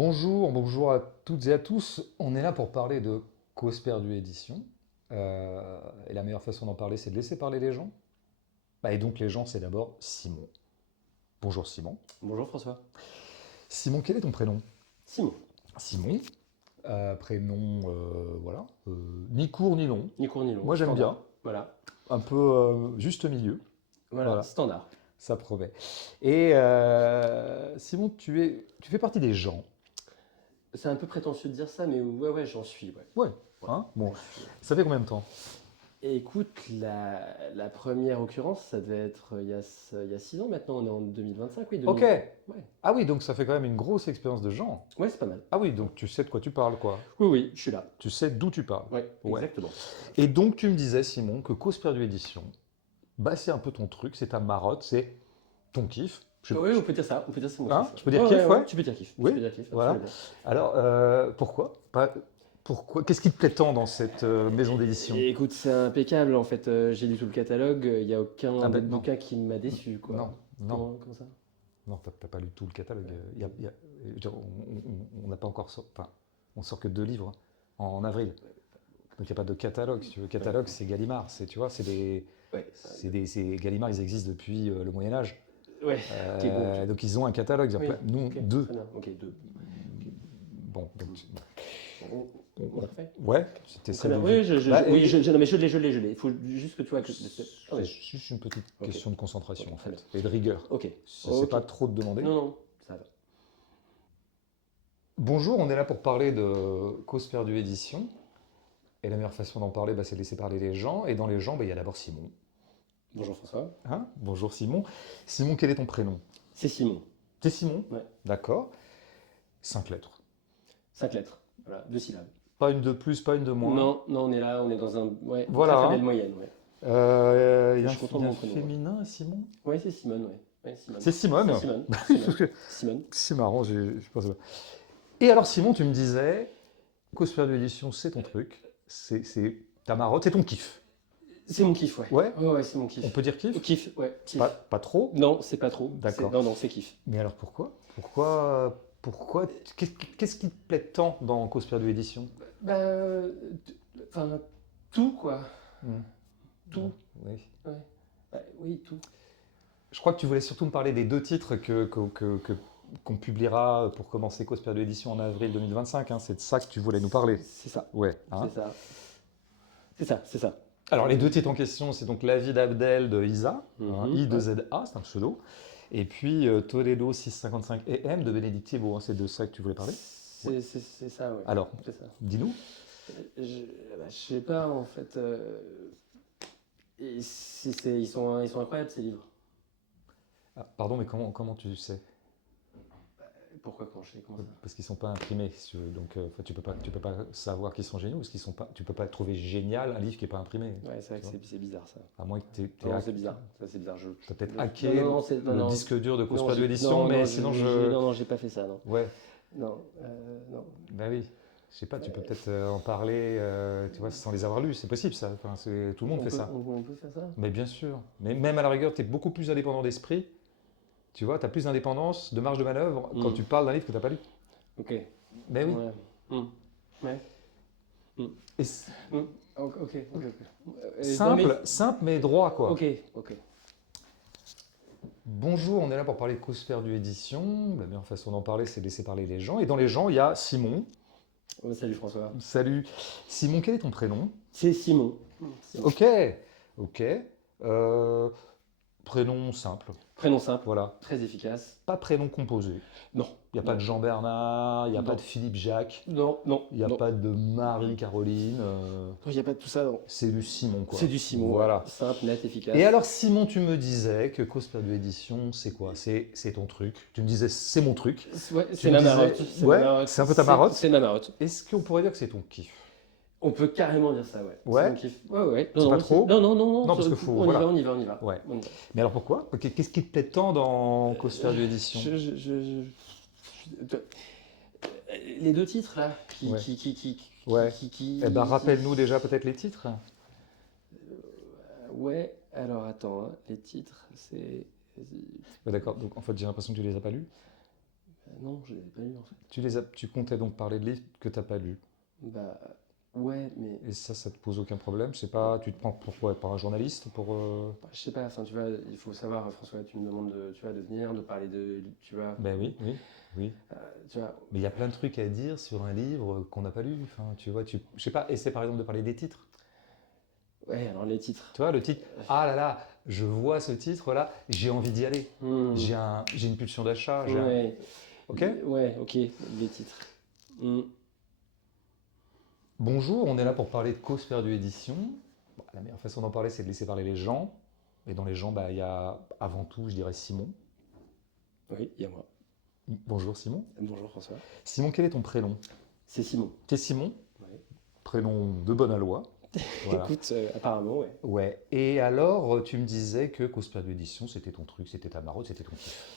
Bonjour à toutes et à tous. On est là pour parler de Cause perdue édition. Et la meilleure façon d'en parler, c'est de laisser parler les gens. Et donc les gens, c'est d'abord Simon. Bonjour Simon. Bonjour François. Simon, quel est ton prénom? Simon. Simon. Prénom, voilà, ni court ni long. Ni court ni long, Moi j'aime bien, standard. Voilà. un peu juste milieu. Voilà, Voilà, standard. ça promet. Et Simon, tu fais partie des gens. C'est un peu prétentieux de dire ça, mais ouais, j'en suis, ouais. Ouais. Ouais, Hein, bon, ouais, je suis- ça fait combien de temps? Et écoute, la première occurrence, ça devait être il y a 6 ans maintenant, on est en 2025, oui, Ok. 2000. Ouais, Ah oui, donc ça fait quand même une grosse expérience de gens. ouais, c'est pas mal. Ah oui, donc tu sais de quoi tu parles, quoi. Oui, oui, je suis là. Tu sais d'où tu parles. Ouais, Ouais. exactement. Et donc tu me disais, Simon, que Cause perdue édition, bah c'est un peu ton truc, c'est ta marotte, c'est ton kiff. Oui, on peut dire ça, c'est mon Hein, kiff. je peux dire kiff, ouais. Tu peux dire kiff, Oui, tu peux dire kiff, voilà. absolument. Alors, pourquoi? Pourquoi? Qu'est-ce qui te plaît tant dans cette maison d'édition? Et écoute, c'est impeccable en fait, j'ai lu tout le catalogue, il n'y a aucun Ah des ben non, bouquins qui m'a déçu, quoi. non, non, Comment ça? non, t'as pas lu tout le catalogue. Je veux dire, on n'a pas encore enfin, on sort que 2 livres en avril. Donc il n'y a pas de catalogue, si tu veux. Ouais, Catalogue, c'est Gallimard, c'est, tu vois, ouais. Gallimard, ils existent depuis le Moyen Âge. Ouais, ok, bon, Donc ils ont un catalogue. oui, Nous, ok, deux. très bien, ok, deux. Ok. Bon, donc, On a fait? ouais, c'était Très ça. bien, oui, Bah, oui, non, mais je l'ai. Il faut juste que tu vois que. Ah c'est ouais, juste une petite ok, question de concentration, ok, en très bien. fait, et de rigueur. Ok, Si c'est ok. pas trop de demander. Non, non, ça va. Bonjour, on est là pour parler de Cause perdue édition. Et la meilleure façon d'en parler, bah, c'est de laisser parler les gens. Et dans les gens, bah, il y a d'abord Simon. Bonjour François. Hein? Bonjour Simon. Simon, quel est ton prénom? C'est Simon. C'est Simon? Ouais, D'accord. 5 lettres. 5 lettres. Voilà, 2 syllabes. Pas une de plus, pas une de moins. Non, non, on est là, on est dans un. Ouais, une Voilà. très très Hein. belle moyenne, ouais. Il y Je a un, suis content il y de a un mon prénom. Ouais, féminin, Simon? ouais c'est Simone, ouais. Ouais, Simone. C'est Simone. C'est Simone. Parce Simone. que Simone. c'est marrant, je pense. Et alors, Simon, tu me disais, Cause perdue édition, c'est ton truc, c'est ta marotte, c'est ton kiff. C'est mon kiff, ouais. Ouais, Ouais, ouais, c'est mon on kiff. peut dire kiff? Kiff, ouais, Pas, kiff. pas trop? Non, c'est pas trop. D'accord. Non, non, c'est kiff. Mais alors pourquoi? Qu'est-ce qui te plaît tant dans Cause perdue édition? Bah, enfin, tout quoi. Hmm. Tout. Oui. Ouais. Oui, tout. Je crois que tu voulais surtout me parler des 2 titres qu'on publiera pour commencer Cause perdue édition en avril 2025. Hein. C'est de ça que tu voulais nous parler. C'est ça. Ouais. Hein. C'est ça. C'est ça. C'est ça. Alors les 2 titres en question, c'est donc La vie d'Abdel de Isa, hein, Mhm, ouais. I2ZA, c'est un pseudo, et puis Toledo 655 EM de Bénédicte Thiebaud, hein, c'est de ça que tu voulais parler. Ouais. C'est ça, ouais. Alors, C'est ça. dis-nous. Je sais pas, en fait. Ils sont incroyables, ces livres. Ah, pardon, mais comment tu sais? Pourquoi quand je sais comment ça? Parce qu'ils sont pas imprimés, si tu veux. Donc enfin, tu peux pas savoir qu'ils sont géniaux, parce qu'ils sont pas, tu peux pas trouver génial un livre qui est pas imprimé. Ouais, c'est vrai Tu que vois. c'est bizarre, ça. À moins que tu Non, c'est bizarre. Ça, c'est bizarre. as peut-être Non, hacké non, non, non, le non. disque dur de Cause Non, perdue édition, non, mais non, sinon non, non, j'ai pas fait ça, non. Ouais, Non, non. bah oui. Je sais pas, tu peux peut-être en parler, tu vois, sans les avoir lus, c'est possible ça. Enfin, tout le monde fait ça. On peut faire ça? Mais bien sûr. Mais même à la rigueur, tu es beaucoup plus indépendant d'esprit. Tu vois, tu as plus d'indépendance, de marge de manœuvre quand tu parles d'un livre que tu n'as pas lu. Ok. Mais oui. Ouais. Ouais. Et Ok, ok, ok. simple mais droit, quoi. Ok, ok. Bonjour, on est là pour parler de Cause perdue édition. La meilleure façon d'en parler, c'est de laisser parler les gens. Et dans les gens, il y a Simon. Salut François. Salut. Simon, quel est ton prénom? C'est Simon. Simon. Ok, ok. Euh, prénom simple. Prénom simple, Voilà. très efficace. Pas prénom composé. Non. Il n'y a pas de Jean-Bernard, il n'y a Non. pas de Philippe Jacques, Non, non, il n'y a non. pas de Marie-Caroline. Non, il n'y a pas de tout ça, non. C'est du Simon, quoi. C'est du Simon. Voilà. Ouais. Simple, net, efficace. Et alors, Simon, tu me disais que Cause perdue édition, c'est quoi? C'est ton truc. Tu me disais, c'est mon truc. Ouais, Tu c'est me ma disais- marotte. ouais, c'est un peu ta marotte. C'est ma marotte. Est-ce qu'on pourrait dire que c'est ton kiff? On peut carrément dire ça, ouais. Ouais. C'est mon kiff. Ouais, ouais. C'est pas trop? Non, non, non, non. Non, parce que faut- On voilà. y va, on y va, on y va. Ouais. On y va. Mais alors pourquoi? Qu'est-ce qui te plaît tant dans Cause perdue édition? Les 2 titres là, Ouais. qui, Ouais. qui- Eh ben, rappelle-nous déjà peut-être les titres. Ouais, alors attends, hein, les titres, c'est. Ouais, d'accord, donc en fait j'ai l'impression que tu les as pas lus. Non, je les ai pas lus en fait. Tu comptais donc parler de livres que tu n'as pas lus. Bah, ouais, mais Et ça te pose aucun problème? Je sais pas, tu te prends pour quoi? Par un journaliste? je sais pas, enfin, tu vois, il faut savoir, François, tu me demandes de, tu vois, de venir, de parler de, tu vois, Ben oui, oui, oui. tu vois, Mais il y a plein de trucs à dire sur un livre qu'on n'a pas lu. Enfin, tu vois, je sais pas, essaie par exemple de parler des titres. ouais, alors les titres. Tu vois, le titre, ah là là, je vois ce titre-là, j'ai envie d'y aller. Hmm, J'ai une pulsion d'achat, ouais, Ok? ouais, ok, les titres. Hmm, Bonjour, on est là pour parler de Cause perdue édition. Bon, la meilleure façon d'en parler, c'est de laisser parler les gens. Et dans les gens, bah, il y a avant tout, je dirais Simon. oui, il y a moi. Bonjour Simon. Bonjour François. Simon, quel est ton prénom? C'est Simon. T'es Simon, Ouais. prénom de bonne aloi. Voilà. Écoute, apparemment, ouais. Ouais. Et alors, tu me disais que Cause perdue édition, c'était ton truc, c'était ta maraude, c'était ton kiff.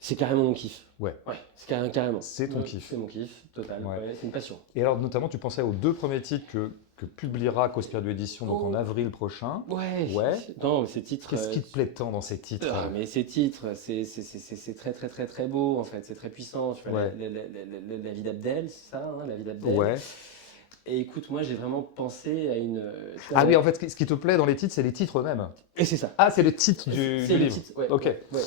C'est carrément mon kiff. Ouais. Ouais, c'est carrément. C'est ton Ouais, kiff. C'est mon kiff, total. Ouais. Ouais, c'est une passion. Et alors, notamment, tu pensais aux deux premiers titres que publiera Cause perdue édition, donc en Oh. avril prochain. Ouais. Ouais. Non, ces titres. Qu'est-ce qui te plaît tant dans ces titres? Mais ces titres, c'est très très très très beau en fait, c'est très puissant. Tu vois, Ouais. la vie d'Abdel, c'est ça, hein, la vie d'Abdel. Ouais. Et écoute, moi j'ai vraiment pensé à une. Tu vois, Ah oui, en fait, ce qui te plaît dans les titres, c'est les titres eux-mêmes. Et c'est ça. Ah, c'est le titre C'est du le livre. titre, ouais. Ok. Ouais.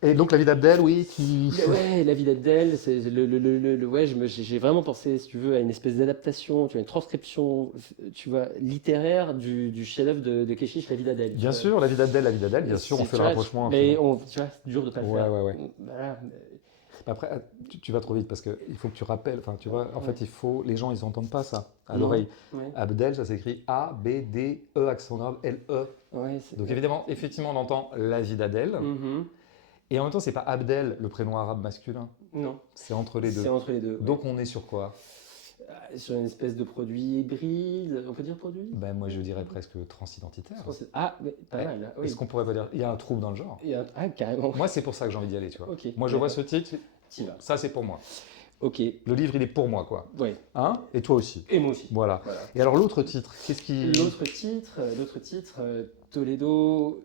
Et donc, La vie d'Abdel, oui, qui. Ouais, la vie d'Abdel, c'est ouais, j'ai vraiment pensé, si tu veux, à une espèce d'adaptation, tu vois, une transcription, tu vois, littéraire du chef-d'œuvre de Keshish, la vie d'Abdel. Bien sûr, La vie d'Abdel, bien sûr, on fait le rapprochement. un Mais peu. tu vois, c'est dur de pas le Ouais, faire. ouais, ouais. Voilà. Après, tu vas trop vite parce qu'il faut que tu rappelles. Enfin, tu vois, en fait, les gens, ils n'entendent pas ça à Non. l'oreille. Ouais. Abdel, ça s'écrit A-B-D-E, accent grave, L-E. Ouais, Donc, effectivement, on entend La vie d'Adèle. Mhm. Et en même temps, c'est pas Abdel, le prénom arabe masculin. Non, C'est entre les c'est deux. entre les deux. Donc, on est sur quoi? Sur une espèce de produit hybride, on peut dire produit? Ben, moi, je dirais presque transidentitaire. Ah, mais pas Ouais. mal, là. Oui. Est-ce qu'on pourrait pas dire il y a un trouble dans le genre? Ah, carrément. Moi, c'est pour ça que j'ai envie d'y aller, tu vois. Ok. Moi, je vois ce titre, T'y vas. ça, c'est pour moi. Ok. Le livre, il est pour moi, quoi. Ouais. Hein? Et toi aussi. Et moi aussi. Voilà. Voilà. Et alors, l'autre titre, qu'est-ce qui. L'autre titre, Toledo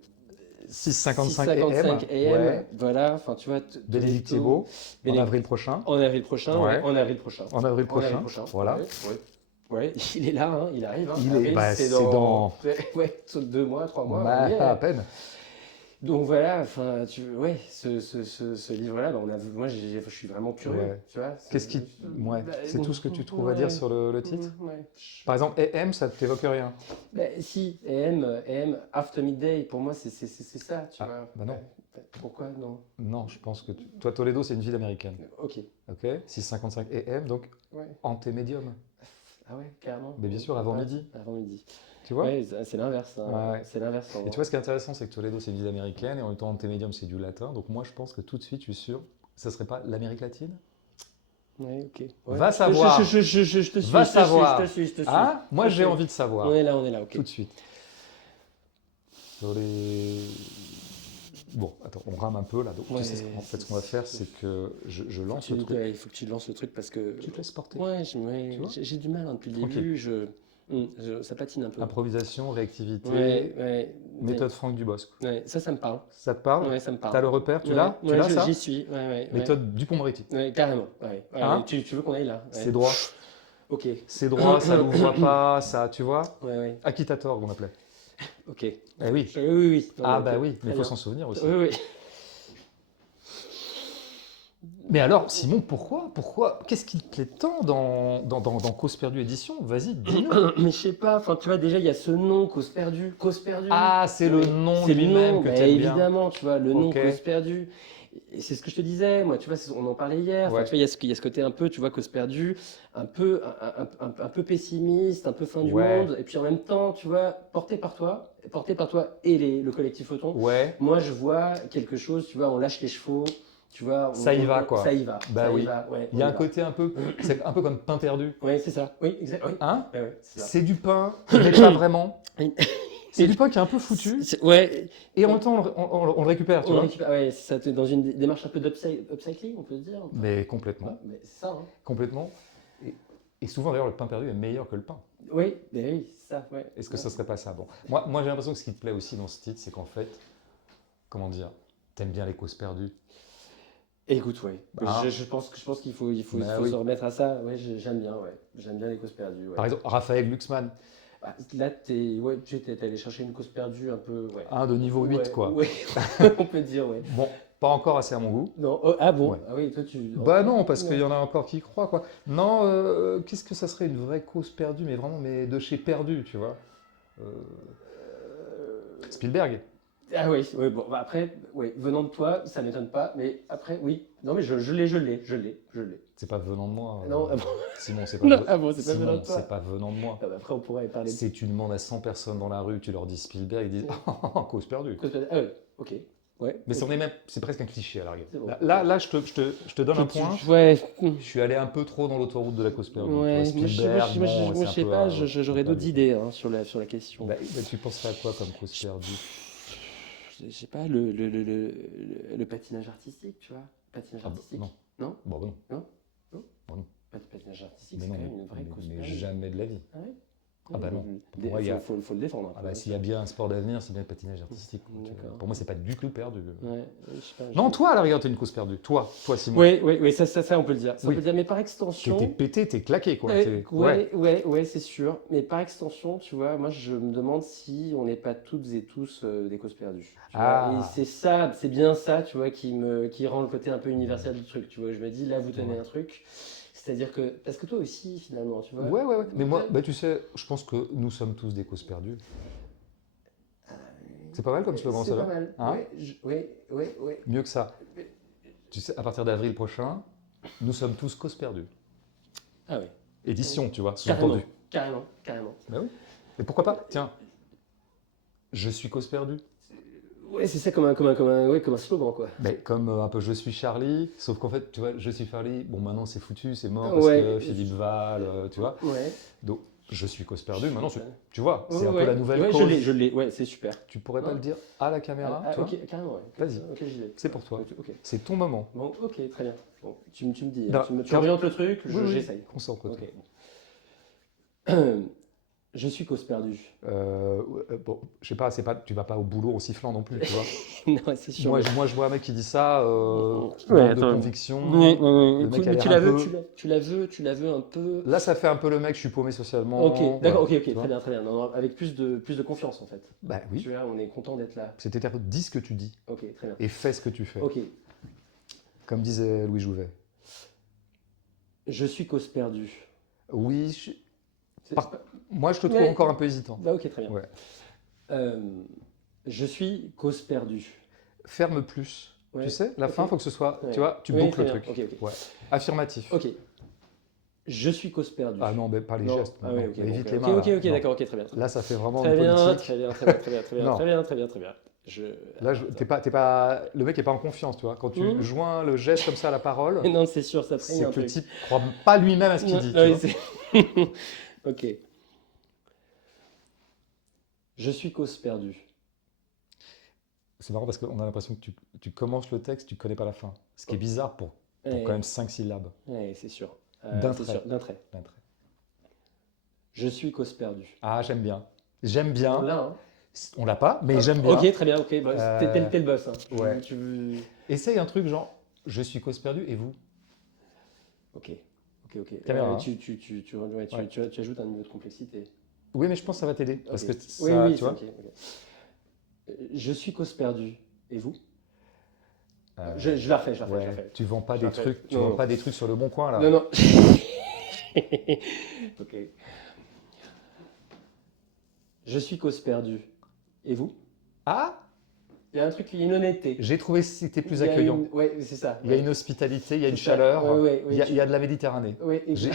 655 655 AM. AM. Ouais. Voilà, enfin tu vois. Bénédicte Thiebaud, en Bénédicte- avril prochain. En avril prochain. Ouais. Ouais. En avril prochain. En avril En avril prochain. prochain. Voilà. Ouais. Ouais. Il est là, hein, il arrive. Hein. Il est- Avril, bah, c'est Ouais, saute 2 mois, 3 mois. Bah, on y est. à peine. Donc voilà, enfin, ouais, ce livre-là, bah, moi, je suis vraiment curieux, Ouais. tu vois. Qu'est-ce qui. Ouais. Bah, C'est bon, tout ce que tu trouves à dire sur le titre? Ouais. Par exemple, AM, ça ne t'évoque rien. Bah, si, AM, After Midday, pour moi, c'est ça, tu Ah, vois. bah non. Pourquoi non? Non, je pense que. Toi, Toledo, c'est une ville américaine. Ok, Ok? 655 AM, donc ouais. antémédium. Ah ouais, carrément. Mais bien sûr, avant midi. Avant midi. Tu vois? Ouais, c'est l'inverse. Hein. Ouais. C'est l'inverse. Et tu vois, ce qui est intéressant, c'est que Toledo, c'est une ville américaine, et en même temps, antémédium, c'est du latin. Donc moi, je pense que tout de suite, je suis sûr, ça serait pas l'Amérique latine? Ouais, ok. Ouais. Va savoir. Je te suis. Va je te savoir. suis, je te suis. Hein? Moi, j'ai Ok. envie de savoir. On est là, ok. Tout de suite. Sur les... Bon, attends, on rame un peu là. Donc, Ouais, tu sais, en fait, ce qu'on va faire, c'est que je lance le truc. Ouais, il faut que tu lances le truc parce que. Tu te laisses porter. Ouais, Tu vois j'ai du mal hein, depuis le Tranquille. début. Ça patine un peu. Improvisation, réactivité, Ouais. méthode Franck Dubosc. Ouais, ça me parle. Ça te parle? Ouais, ça me parle. T'as le repère? Tu Ouais, l'as? Tu ouais, l'as, ça? j'y suis. Ouais. Méthode Dupond-Moretti. Ouais, carrément. Ouais. Hein? Tu veux qu'on aille là? Ouais. C'est droit. Ok. C'est droit, ça l'ouvre pas, ça, tu vois? Ouais. Acquittator, on appelait. Ok. Eh oui. Oui. Non, Ah ok. bah oui, mais Très il faut bien. s'en souvenir aussi. Oui. Mais alors, Simon, pourquoi, qu'est-ce qui te plaît tant dans Cause perdue édition? Vas-y, dis-nous. Mais je sais pas, enfin tu vois déjà il y a ce nom Cause perdue, Ah, c'est le nom c'est le lui-même nom, que bah, t'aimes bien. évidemment, tu vois, le nom Ok. Cause perdue. Et c'est ce que je te disais, moi, tu vois, on en parlait hier. Enfin, Ouais. tu vois, il y a ce côté un peu, tu vois, Cause perdue, un peu pessimiste, un peu fin du Ouais. monde, et puis en même temps, tu vois, porté par toi et le collectif Photon. Ouais, Moi, je vois quelque chose, tu vois, on lâche les chevaux, tu vois. Ça y va, quoi. Ça y va. Bah ça y oui. va, ouais, il y a on un va. côté un peu, c'est un peu comme pain perdu. Ouais, c'est ça. Oui, exact. Oui. Hein? Ouais, c'est ça. C'est du pain, mais pas vraiment. C'est du pain qui est un peu foutu, Ouais, et en même temps, on le récupère, tu on vois. récupère, ouais, c'est ça, t'es dans une démarche un peu upcycling, on peut se dire. Mais complètement, Ouais, mais c'est ça, hein. complètement. Et souvent, d'ailleurs, le pain perdu est meilleur que le pain. Oui, mais oui, c'est ça, ouais. Est-ce que ça serait pas ça? Bon, moi j'ai l'impression que ce qui te plaît aussi dans ce titre, c'est qu'en fait, comment dire, t'aimes bien les causes perdues. Écoute, ouais. Hein? Je pense qu'il Bah faut se oui. remettre à ça. Ouais, j'aime bien, ouais. J'aime bien les causes perdues, ouais. Par exemple, Raphaël Glucksmann, Bah, là, ouais, t'es allé chercher une cause perdue un peu, ouais. un de niveau 8, Ouais, quoi. ouais, on peut dire, ouais. Bon, pas encore assez à mon goût. Non, oh, ah bon? Ouais. Ah oui, toi, tu. Bah Oh, non, parce qu'il y non. en a encore qui y croient, quoi. Non, qu'est-ce que ça serait une vraie cause perdue, mais vraiment, mais de chez perdu, tu vois. Euh, Spielberg. Ah oui, ouais, bon, bah après, ouais, venant de toi, ça m'étonne pas, mais après, oui. Non, mais je l'ai. C'est pas venant de moi. Non, ah bon, Simon, c'est pas, non, ah bon, c'est pas venant Simon, de c'est toi. pas venant de moi. Ah bah après, on pourrait parler de Si tu demandes à 100 personnes dans la rue, tu leur dis Spielberg, ils disent cause perdue. cause perdue. Ah ouais, ok. Ouais, Mais ok, c'est presque un cliché à la rigueur. c'est bon. Là, je te donne un Ok, point. ouais. Je suis allé un peu trop dans l'autoroute de la cause perdue. Tu vois, Ouais, Spielberg, bon, moi, c'est je un sais peu. pas, Un j'aurais peu d'autres abusé. idées hein, sur la question. Bah, tu penserais à quoi comme cause perdue? Je sais pas, le patinage artistique, tu vois? Patinage Ah bah, artistique? non. Non? Bon, bah non. Non? Non? Bon, non. Patinage artistique, Mais c'est non, quand même une vraie cause mais perdue. jamais de la vie. Ah ouais? Ah bah Ouais, non. Pour moi, faut le défendre un ah peu, bah, hein, s'il y a bien un sport d'avenir, c'est bien le patinage artistique. D'accord. Pour moi, c'est pas du tout perdu. Ouais, je sais pas. Non, toi, à la rigueur, t'as une cause perdue. Toi, Simon. Oui, oui, oui, ça, on peut le dire. Ça, on Oui. peut le dire, mais par T'es extension. pété, t'es claqué, quoi. Ouais. Ouais, c'est sûr. Mais par extension, tu vois, moi, je me demande si on n'est pas toutes et tous des causes perdues. Tu vois, et Ah. c'est ça, c'est bien ça, tu vois, qui rend le côté un peu universel du truc. Tu vois, je me dis, là, vous tenez Ouais. un truc. C'est-à-dire que, parce que toi aussi, finalement, tu vois. Ouais. Mais moi, Ouais. bah, tu sais, je pense que nous sommes tous des causes perdues. C'est pas mal comme slogan, C'est ça, pas là? mal. Hein? Ouais. Mieux que ça. Tu sais, à partir d'avril prochain, nous sommes tous causes perdues. Ah ouais. Édition, tu vois, Carrément, sous-entendu. carrément. Bah oui. Mais pourquoi pas? Tiens, je suis cause perdue. Ouais, c'est ça comme un slogan, quoi. Mais comme un peu je suis Charlie, sauf qu'en fait, tu vois, je suis Charlie, bon maintenant c'est foutu, c'est mort parce Ouais, que Philippe Val, tu vois. ouais. Donc je suis cause perdue, maintenant Ouais. tu vois, c'est un peu Ouais, la nouvelle ouais, cause. je l'ai, ouais, c'est super. Tu pourrais pas Ouais. le dire à la caméra, tu vois? Ok, carrément, ouais. Vas-y. Ok, j'y vais. C'est pour toi. Ok. C'est ton moment. Bon, ok, très bien. Bon, tu me dis, Non, tu quand- orientes le truc, Oui, j'essaye. concentre-toi. Ok. Je suis cause perdue. Bon, je sais pas, tu vas pas au boulot en sifflant non plus, tu vois. Non, c'est sûr. Moi, je vois un mec qui dit ça, Ouais, manque de attends. conviction. Ouais. Le mec Écoute, a mais l'air tu un la veux, peu. tu la veux un peu. Là, ça fait un peu le mec, je suis paumé socialement. Ok, d'accord, Voilà, ok, tu vois. très bien. Non, non, avec plus de confiance en fait. Bah oui. Tu vois, on est content d'être là. C'est-à-dire, dis ce que tu dis Ok, très bien. et fais ce que tu fais. Ok, Comme disait Louis Jouvet. je suis cause perdue. Oui, C'est Par- pas- moi, je te trouve Mais- encore un peu hésitant. Bah, ok, très bien. Ouais. Euh, je suis cause perdue. Ferme plus. Ouais, Tu sais, la ok. fin, il faut que ce soit, Ouais. tu vois, tu Oui, boucles très le bien. truc. Ok. Ouais. Affirmatif. Ok. Je suis cause perdue. Ah non, mais pas les Non. gestes. Ah non, oui, non. ok. Évite donc, les ok, mains. ok, là. ok, Non. d'accord, ok, très bien. Là, ça fait vraiment Très du bien, politique. très bien. Non. Très bien. Là, t'es pas, le mec est pas en confiance, tu vois. Quand tu joins le geste comme ça à la parole, Non, c'est sûr, ça c'est prévient un que le truc. type croit pas lui-même à ce qu'il Non, dit. non, Tu vois. c'est- Ok. Je suis cause perdue. C'est marrant parce qu'on a l'impression que tu commences le texte, tu connais pas la fin. Ce qui est bizarre pour Ouais, quand même 5 syllabes. ouais, c'est sûr. D'un C'est trait. sûr, d'un trait. D'un trait. Je suis cause perdue. Ah, j'aime bien. J'aime On bien. l'a, hein. On l'a pas, mais Ah, j'aime bien. Ok, très bien, ok. Bah, t'es le boss. Hein. ouais. Tu veux... Essaye un truc genre, je suis cause perdue et vous? Ok. Caméra, Ouais, hein. ouais, tu ajoutes un niveau de complexité. Oui, mais je pense que ça va t'aider. Parce Ok. que Oui, ça, oui, tu c'est vois. ok. Je suis cause perdue. Et vous? euh, Je la refais, je la ouais, refais. tu vends pas Je des la refais. trucs, tu Non, vends non. pas des trucs sur le bon coin là. Non. Ok. Je suis cause perdue. Et vous? Ah, Il y a un truc, il y a une honnêteté. j'ai trouvé que c'était plus Il y a accueillant. Ouais, c'est ça. Il y a une hospitalité, il y a une C'est ça. chaleur, Ouais, il y a de la Méditerranée. Ouais, J'ai-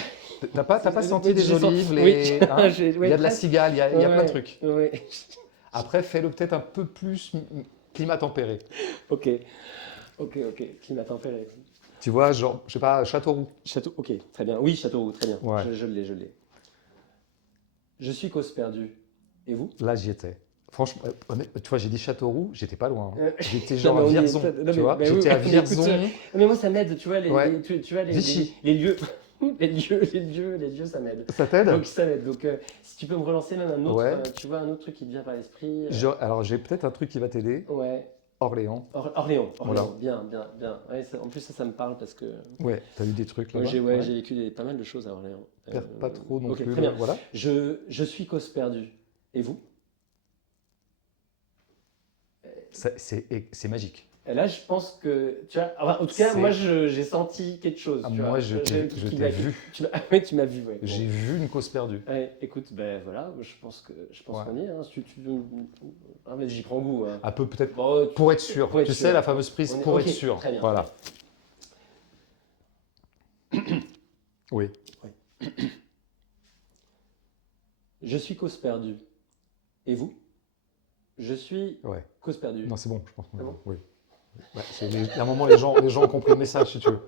T'as pas C'est- senti oui, des je sens- olives, oui. hein il Ouais, y a de la presque. cigale, il y a plein de Ouais, trucs. ouais. Après, fais-le peut-être un peu plus climat tempéré. Ok. Climat tempéré. Tu vois, genre, je sais pas, Châteauroux. Château, ok, très bien. Oui, Châteauroux, très bien. Ouais. Je l'ai. Je suis cause perdue. Et vous? Là, j'y étais. Franchement, tu vois, j'ai dit Châteauroux, j'étais pas loin. Hein. Euh, J'étais Non, genre mais à on y est Vierzon, pas- non, tu mais- vois. mais J'étais oui, à mais Vierzon. écoute, mais moi, ça m'aide, tu vois, Ouais. tu vois, Vichy. les lieux. Les lieux, ça m'aide. Ça t'aide? Donc, ça m'aide. Donc, si tu peux me relancer même un autre, Ouais. tu vois, un autre truc qui te vient par l'esprit. Alors, j'ai peut-être un truc qui va t'aider. Ouais. Orléans. Orléans, Voilà. Orléans, bien, bien, bien. Ouais, en plus, ça me parle parce que Ouais, t'as eu des trucs moi, là-bas? j'ai ouais, Ouais. j'ai vécu pas mal de choses à Orléans. Perds pas trop non Ok, plus très bien. voilà. Je suis cause perdue. Et vous? C'est magique. Et là, je pense que, tu vois, enfin, en tout cas, moi, C'est j'ai senti quelque chose, ah, tu moi vois. je Qui t'ai m'a, vu. ouais, tu m'as vu, ouais. J'ai Bon. vu une cause perdue. Ouais, écoute, ben voilà, je pense Ouais. qu'on y est. Hein. Ah, mais j'y prends goût. Hein. Un peu peut-être Bon, pour être sûr. pour être Tu sais, sûr. la fameuse prise On est, pour être ok, sûr. très bien. Voilà. Oui. Ouais. Je suis cause perdue. Et vous? Je suis Ouais. cause perdue. Non, c'est bon, je pense qu'on C'est bon? oui. Ouais, il y a un moment, les gens ont compris le message, si tu veux.